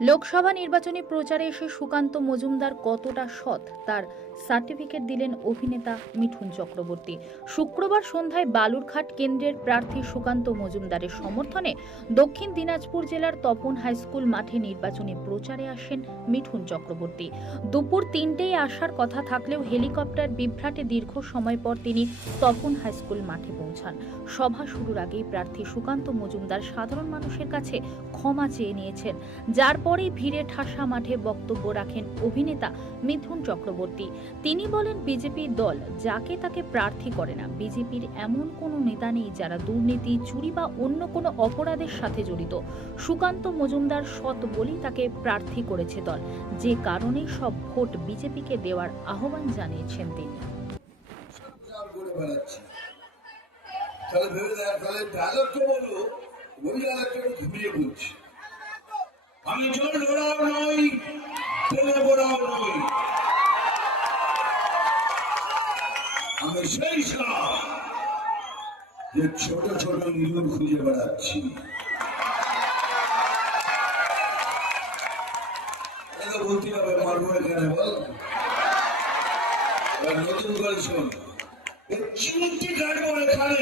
লোকসভা নির্বাচনী প্রচারে এসে সুকান্ত মজুমদার কতটা সৎ, তার সার্টিফিকেট দিলেন অভিনেতা মিঠুন চক্রবর্তী। শুক্রবার সন্ধ্যায় বালুরঘাট কেন্দ্রের প্রার্থী সুকান্ত মজুমদারের সমর্থনে দক্ষিণ দিনাজপুর জেলার তপন হাইস্কুল মাঠে নির্বাচনী প্রচারে আসেন মিঠুন চক্রবর্তী। দুপুর তিনটেই আসার কথা থাকলেও হেলিকপ্টার বিভ্রাটে দীর্ঘ সময় পর তিনি তপন হাইস্কুল মাঠে পৌঁছান। সভা শুরুর আগেই প্রার্থী সুকান্ত মজুমদার সাধারণ মানুষের কাছে ক্ষমা চেয়ে নিয়েছেন, যার পরেই ভিড়ে ঠাসা মাঠে বক্তব্য রাখেন অভিনেতা মিথুন চক্রবর্তী। তিনি বলেন, বিজেপি দল যাকে তাকে প্রার্থী করে না, বিজেপির এমন কোনো নেতা নেই যারা দুর্নীতি, চুরি বা অন্য কোনো অপরাধের সাথে জড়িত। সুকান্ত মজুমদার সৎ বলেই তাকে প্রার্থী করেছে দল। যে কারণে সব ভোট বিজেপিকে দেওয়ার আহ্বান জানিয়েছেন তিনি। তাহলে ভেবে তাহলে ডায়লগটা বলল ওই ডায়লগটা ঘুরিয়ে বলছি আমি ধরাও নই তেলে বড়াও নই। আমি সেই যে ছোট ছোট ইঁদুর খুঁজে বেড়াচ্ছি। বলতে হবে, মারবো এখানে, বল। নতুন করে শোন। চিমটি কাটবো এখানে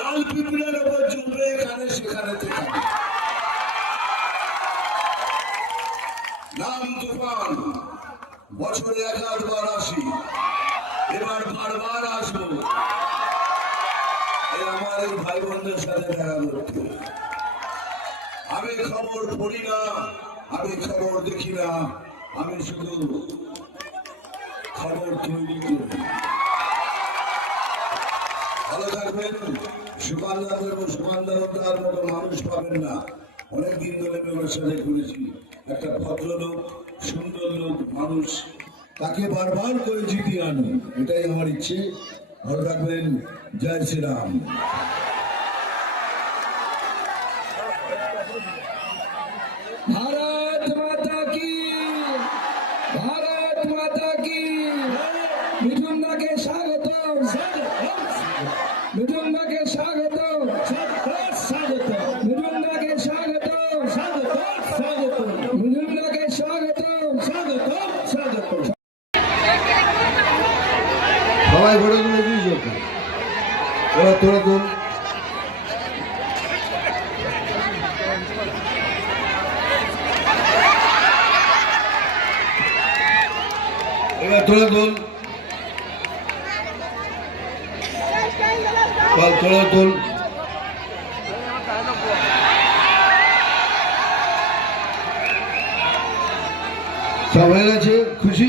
লাল পিপুলের এখানে, সেখানে নাম তুফান, বছরে এক আধবার আসি। এবার বারবার আসব। আমার এই ভাই বোনদের সাথে দেখা করতে। আমি খবর পড়ি না, আমি খবর দেখি না, আমি শুধু খবর তৈরি করি। ভালো থাকবেন সুকান্দার এবং সুকান্দার তার মতো মানুষ পাবেন না। অনেকদিন ধরে ওনার সাথে করেছি একটা ভদ্রলোক, সুন্দর লোক, মানুষ। তাকে বারবার করে জিতিয়ে আনি, এটাই আমার ইচ্ছে। ভালো থাকবেন, জয় শ্রীরাম। ভারত মাতা কি? ভারত মাতা কি? মিঠু সবাই ঘরে ঘুরে দিয়েছ তোরা তোরা তোর এবার তোরা তোল বল সব হয়ে খুশি?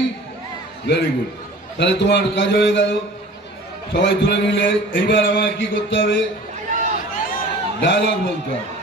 ভেরি গুড তাহলে তোমার কাজ হয়ে গেল। সবাই তুলে নিলে। এইবার আমায় কি করতে হবে? ডায়লগ বলতে হবে।